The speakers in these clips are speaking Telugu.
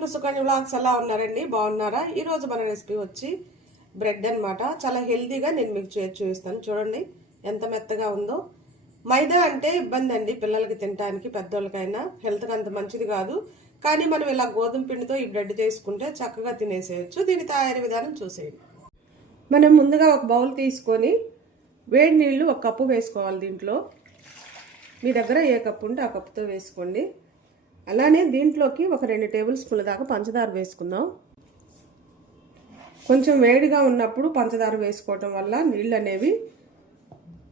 Welcome to Sukanya vlogs. ఎలా ఉన్నారండి? బాగున్నారా? ఈరోజు మన రెసిపీ వచ్చి బ్రెడ్ అనమాట. చాలా హెల్తీగా నేను మీకు చూపిస్తాను. చూడండి ఎంత మెత్తగా ఉందో. మైదా అంటే ఇబ్బంది అండి పిల్లలకి తినడానికి, పెద్దోళ్ళకైనా హెల్త్కి అంత మంచిది కాదు. కానీ మనం ఇలా గోధుమ పిండితో ఈ బ్రెడ్ చేసుకుంటే చక్కగా తినేసేయచ్చు. దీని తయారీ విధానం చూసేయండి. మనం ముందుగా ఒక బౌల్ తీసుకొని వేడి నీళ్ళు 1 కప్పు వేసుకోవాలి. దీంట్లో మీ దగ్గర ఏ కప్పు ఉంటే ఆ కప్పుతో వేసుకోండి. అలానే దీంట్లోకి ఒక 2 టేబుల్ స్పూన్ల దాకా పంచదార వేసుకుందాం. కొంచెం వేడిగా ఉన్నప్పుడు పంచదార వేసుకోవటం వల్ల నీళ్ళు అనేవి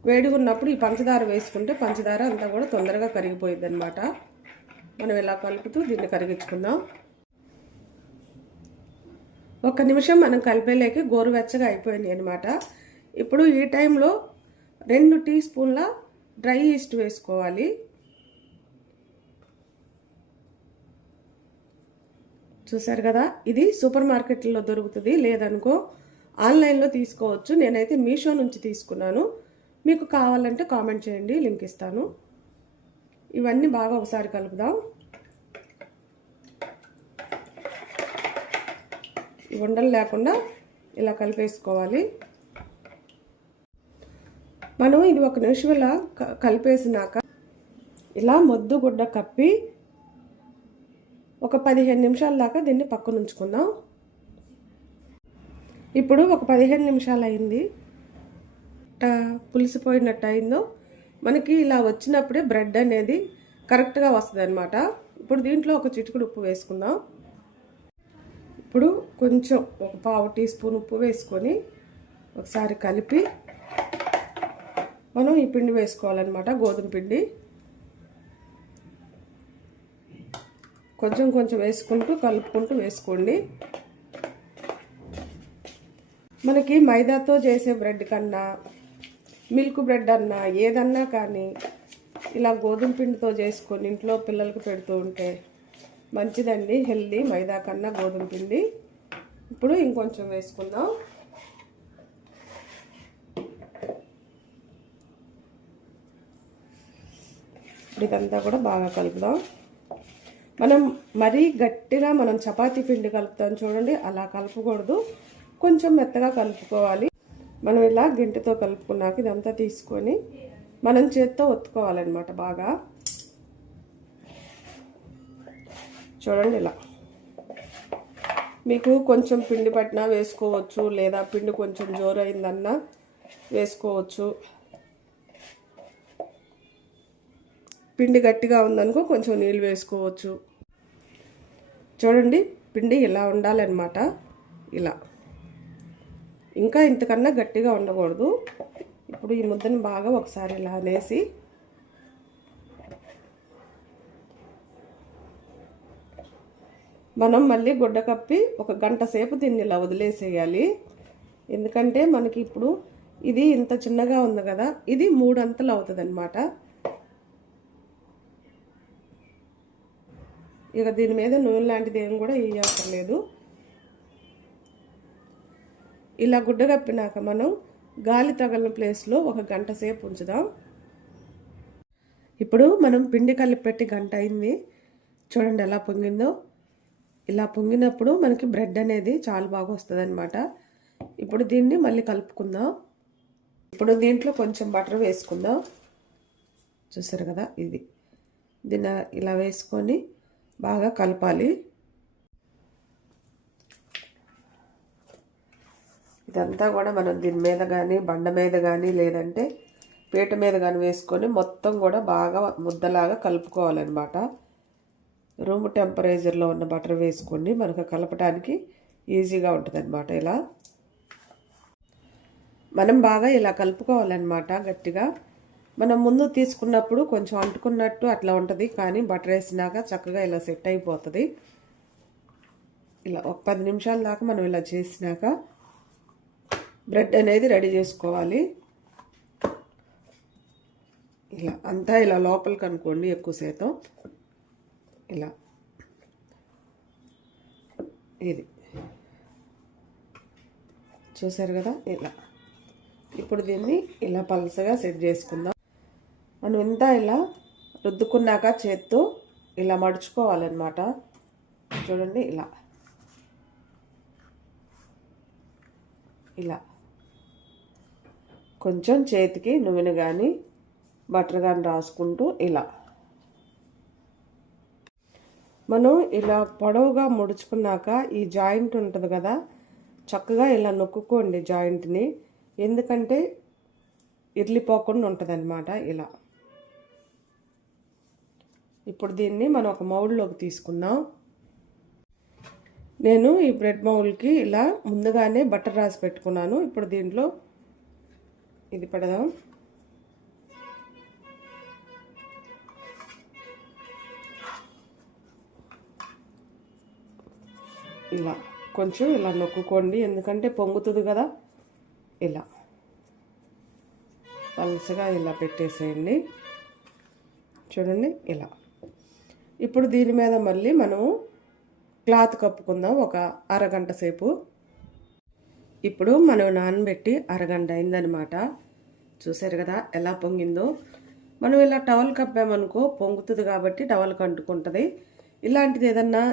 వేడిగా ఉన్నప్పుడు ఈ పంచదార వేసుకుంటే పంచదార అంతా కూడా తొందరగా కరిగిపోయింది అనమాట. మనం ఇలా కలుపుతూ దీన్ని కరిగించుకుందాం. 1 నిమిషం మనం కలిపేలేకి గోరువెచ్చగా అయిపోయింది అనమాట. ఇప్పుడు ఈ టైంలో 2 టీ స్పూన్ల డ్రై ఈస్ట్ వేసుకోవాలి. చూసారు కదా, ఇది సూపర్ మార్కెట్లో దొరుకుతుంది, లేదనుకో ఆన్లైన్లో తీసుకోవచ్చు. నేనైతే మీషో నుంచి తీసుకున్నాను. మీకు కావాలంటే కామెంట్ చేయండి, లింక్ ఇస్తాను. ఇవన్నీ బాగా ఒకసారి కలుపుదాం. ఉండలు లేకుండా ఇలా కలిపేసుకోవాలి. మనం ఇది 1 నిమిషం ఇలా కలిపేసినాక ఇలా మొద్దు గుడ్డ కప్పి ఒక 15 నిమిషాల దాకా దీన్ని పక్కన ఉంచుకుందాం. ఇప్పుడు ఒక 15 నిమిషాలు అయింది, పులిసిపోయినట్టు అయిందో. మనకి ఇలా వచ్చినప్పుడే బ్రెడ్ అనేది కరెక్ట్గా వస్తుంది అనమాట. ఇప్పుడు దీంట్లో ఒక చిటికెడు ఉప్పు వేసుకుందాం. ఇప్పుడు కొంచెం ఒక 1/2 టీ స్పూన్ ఉప్పు వేసుకొని ఒకసారి కలిపి మనం ఈ పిండి వేసుకోవాలన్నమాట, గోధుమ పిండి. కొంచెం కొంచెం వేసుకుంటూ కలుపుకుంటూ వేసుకోండి. మనకి మైదాతో చేసే బ్రెడ్ కన్నా, మిల్క్ బ్రెడ్ అన్నా, ఏదన్నా కానీ ఇలా గోధుమ పిండితో చేసుకొని ఇంట్లో పిల్లలకు పెడుతూ ఉంటే మంచిదండి, హెల్దీ. మైదా కన్నా గోధుమ పిండి. ఇప్పుడు ఇంకొంచెం వేసుకుందాం. ఇదంతా కూడా బాగా కలుపుదాం. మనం మరీ గట్టిగా మనం చపాతీ పిండి కలుపుతాం చూడండి, అలా కలపకూడదు. కొంచెం మెత్తగా కలుపుకోవాలి. మనం ఇలా గంటెతో కలుపుకున్నాక ఇదంతా తీసుకొని మనం చేత్తో ఒత్తుకోవాలన్నమాట బాగా. చూడండి ఇలా. మీకు కొంచెం పిండి పట్టినా వేసుకోవచ్చు, లేదా పిండి కొంచెం జోరైందన్నా వేసుకోవచ్చు. పిండి గట్టిగా ఉందనుకో కొంచెం నీళ్ళు వేసుకోవచ్చు. చూడండి పిండి ఇలా ఉండాలన్నమాట. ఇలా ఇంకా ఇంతకన్నా గట్టిగా ఉండకూడదు. ఇప్పుడు ఈ ముద్దని బాగా ఒకసారి ఇలా అనేసి మనం మళ్ళీ గుడ్డ కప్పి 1 గంట సేపు దీన్ని ఇలా వదిలేసేయాలి. ఎందుకంటే మనకి ఇప్పుడు ఇది ఇంత చిన్నగా ఉంది కదా, ఇది 3 అంతలు అవుతుంది అనమాట. ఇక దీని మీద నూనె లాంటిది ఏం కూడా వేయక్కర్లేదు. ఇలా గుడ్డ కప్పినాక మనం గాలి తగలిన ప్లేస్లో 1 గంట సేపు ఉంచుదాం. ఇప్పుడు మనం పిండి కలిపి పెట్టి 1 గంట అయింది. చూడండి ఎలా పొంగిందో. ఇలా పొంగినప్పుడు మనకి బ్రెడ్ అనేది చాలా బాగా వస్తుంది అనమాట. ఇప్పుడు దీన్ని మళ్ళీ కలుపుకుందాం. ఇప్పుడు దీంట్లో కొంచెం బటర్ వేసుకుందాం. చూసారు కదా, ఇది దీన్ని ఇలా వేసుకొని బాగా కలపాలి. ఇదంతా కూడా మనం దీని మీద కానీ, బండ మీద కానీ, లేదంటే పీట మీద కానీ వేసుకొని మొత్తం కూడా బాగా ముద్దలాగా కలుపుకోవాలన్నమాట. రూమ్ టెంపరేచర్లో ఉన్న బటర్ వేసుకోండి, మనకు కలపడానికి ఈజీగా ఉంటుంది అనమాట. ఇలా మనం బాగా ఇలా కలుపుకోవాలన్నమాట గట్టిగా. మనం ముందు తీసుకున్నప్పుడు కొంచెం అంటుకున్నట్టు అట్లా ఉంటుంది, కానీ బటర్ వేసినాక చక్కగా ఇలా సెట్ అయిపోతుంది. ఇలా ఒక 10 నిమిషాల దాకా మనం ఇలా చేసినాక బ్రెడ్ అనేది రెడీ చేసుకోవాలి. ఇలా అంతా ఇలా లోపలికి అనుకోండి ఎక్కువ శాతం. ఇలా ఇది చూసారు కదా, ఇలా. ఇప్పుడు దీన్ని ఇలా పలసగా సెట్ చేసుకుందాం. మనం ఇంత ఇలా రుద్దుకున్నాక చేత్తో ఇలా మడుచుకోవాలన్నమాట. చూడండి ఇలా కొంచెం చేతికి నూనె కానీ బటర్ కానీ రాసుకుంటూ ఇలా మనం ఇలా పొడవుగా ముడుచుకున్నాక ఈ జాయింట్ ఉంటుంది కదా, చక్కగా ఇలా నొక్కుకోండి జాయింట్ని, ఎందుకంటే ఇర్లిపోకుండా ఉంటుంది అన్నమాట. ఇలా ఇప్పుడు దీన్ని మనం ఒక మౌల్డ్లోకి తీసుకుందాం. నేను ఈ బ్రెడ్ మౌల్డ్కి ఇలా ముందుగానే బటర్ రాసి పెట్టుకున్నాను. ఇప్పుడు దీంట్లో ఇది పెడదాం. ఇలా కొంచెం ఇలా నొక్కుకోండి, ఎందుకంటే పొంగుతుంది కదా. ఇలా పలుసగా ఇలా పెట్టేసేయండి. చూడండి ఇలా. ఇప్పుడు దీని మీద మళ్ళీ మనము క్లాత్ కప్పుకుందాం ఒక అరగంట సేపు. ఇప్పుడు మనం నానబెట్టి అరగంట అయిందనమాట. చూసారు కదా ఎలా పొంగిందో. మనం ఇలా టవల్ కప్పామనుకో పొంగుతుంది కాబట్టి టవల్కి అంటుకుంటుంది. ఇలాంటిది ఏదన్నా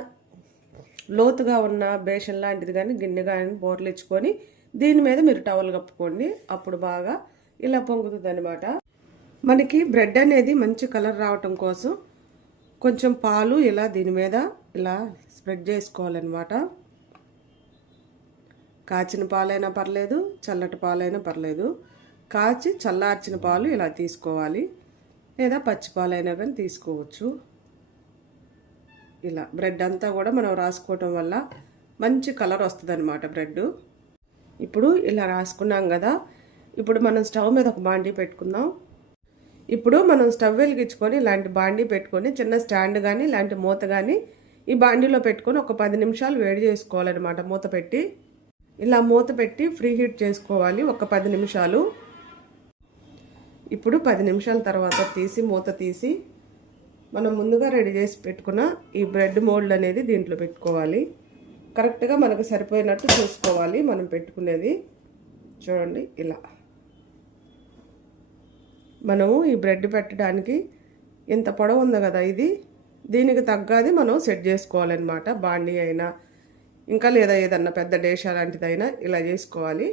లోతుగా ఉన్న బేషన్ లాంటిది కానీ గిన్నె కానీ బోర్లు ఇచ్చుకొని దీని మీద మీరు టవల్ కప్పుకోండి, అప్పుడు బాగా ఇలా పొంగుతుంది అనమాట. మనకి బ్రెడ్ అనేది మంచి కలర్ రావటం కోసం కొంచెం పాలు ఇలా దీని మీద ఇలా స్ప్రెడ్ చేసుకోవాలన్నమాట. కాచిన పాలైనా పర్లేదు, చల్లటి పాలైనా పర్లేదు. కాచి చల్లార్చిన పాలు ఇలా తీసుకోవాలి, లేదా పచ్చి పాలైనా కానీ తీసుకోవచ్చు. ఇలా బ్రెడ్ అంతా కూడా మనం రాసుకోవటం వల్ల మంచి కలర్ వస్తుంది అనమాట బ్రెడ్. ఇప్పుడు ఇలా రాసుకున్నాం కదా, ఇప్పుడు మనం స్టవ్ మీద ఒక బాండీ పెట్టుకుందాం. ఇప్పుడు మనం స్టవ్ వెలిగించుకొని ఇలాంటి బాండీ పెట్టుకొని చిన్న స్టాండ్ కానీ ఇలాంటి మూత కానీ ఈ బాండీలో పెట్టుకొని ఒక 10 నిమిషాలు వేడి చేసుకోవాలన్నమాట. మూత పెట్టి ఇలా మూత పెట్టి ఫ్రీ హీట్ చేసుకోవాలి ఒక 10 నిమిషాలు. ఇప్పుడు 10 నిమిషాల తర్వాత తీసి మూత తీసి మనం ముందుగా రెడీ చేసి పెట్టుకున్న ఈ బ్రెడ్ మోల్డ్ అనేది దీంట్లో పెట్టుకోవాలి. కరెక్ట్గా మనకు సరిపోయినట్టు చూసుకోవాలి మనం పెట్టుకునేది. చూడండి ఇలా మనము ఈ బ్రెడ్ పెట్టడానికి ఇంత పొడవు ఉంది కదా, ఇది దీనికి తగ్గది మనం సెట్ చేసుకోవాలన్నమాట. బాండీ అయినా ఇంకా లేదా ఏదన్నా పెద్ద డేషా లాంటిదైనా ఇలా చేసుకోవాలి.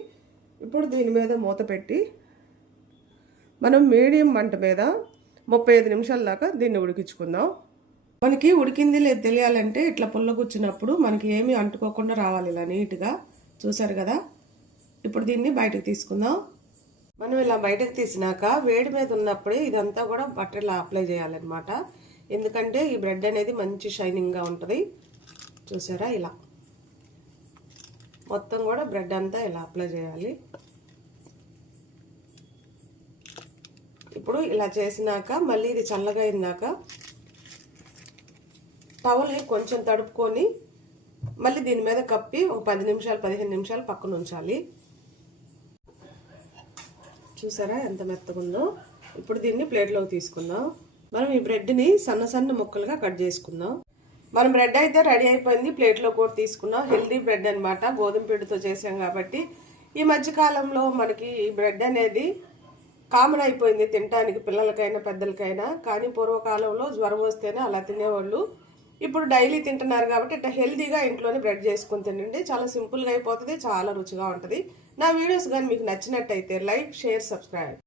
ఇప్పుడు దీని మీద మూత పెట్టి మనం మీడియం మంట మీద 35 నిమిషాల దాకా దీన్ని ఉడికించుకుందాం. మనకి ఉడికింది లేదు తెలియాలంటే ఇట్లా పుల్ల కూర్చున్నప్పుడు మనకి ఏమీ అంటుకోకుండా రావాలి ఇలా నీట్గా. చూసారు కదా. ఇప్పుడు దీన్ని బయటకు తీసుకుందాం. మనం ఇలా బయటకు తీసినాక వేడి మీద ఉన్నప్పుడే ఇదంతా కూడా బటర్ ఇలా అప్లై చేయాలన్నమాట. ఎందుకంటే ఈ బ్రెడ్ అనేది మంచి షైనింగ్గా ఉంటుంది. చూసారా ఇలా మొత్తం కూడా బ్రెడ్ అంతా ఇలా అప్లై చేయాలి. ఇప్పుడు ఇలా చేసినాక మళ్ళీ ఇది చల్లగా అయిందాక టవల్ని కొంచెం తడుపుకొని మళ్ళీ దీని మీద కప్పి ఒక 10 నిమిషాలు 15 నిమిషాలు పక్కన ఉంచాలి. చూసారా ఎంత మెత్తగా ఉందో. ఇప్పుడు దీన్ని ప్లేట్లోకి తీసుకుందాం. మనం ఈ బ్రెడ్ని సన్న సన్న ముక్కలుగా కట్ చేసుకుందాం. మన బ్రెడ్ అయితే రెడీ అయిపోయింది. ప్లేట్లో కూడా తీసుకున్నాం. హెల్దీ బ్రెడ్ అనమాట, గోధుమ పిండితో చేసాం కాబట్టి. ఈ మధ్యకాలంలో మనకి ఈ బ్రెడ్ అనేది కామన్ అయిపోయింది తినడానికి, పిల్లలకైనా పెద్దలకైనా. కానీ పూర్వకాలంలో జ్వరం వస్తేనే అలా తినేవాళ్ళు. ఇప్పుడు డైలీ తింటున్నారు కాబట్టి ఇట్లా హెల్దీగా ఇంట్లోనే బ్రెడ్ చేసుకుని తినండి. చాలా సింపుల్గా అయిపోతుంది, చాలా రుచిగా ఉంటుంది. నా వీడియోస్ కానీ మీకు నచ్చినట్టయితే లైక్, షేర్, సబ్స్క్రైబ్.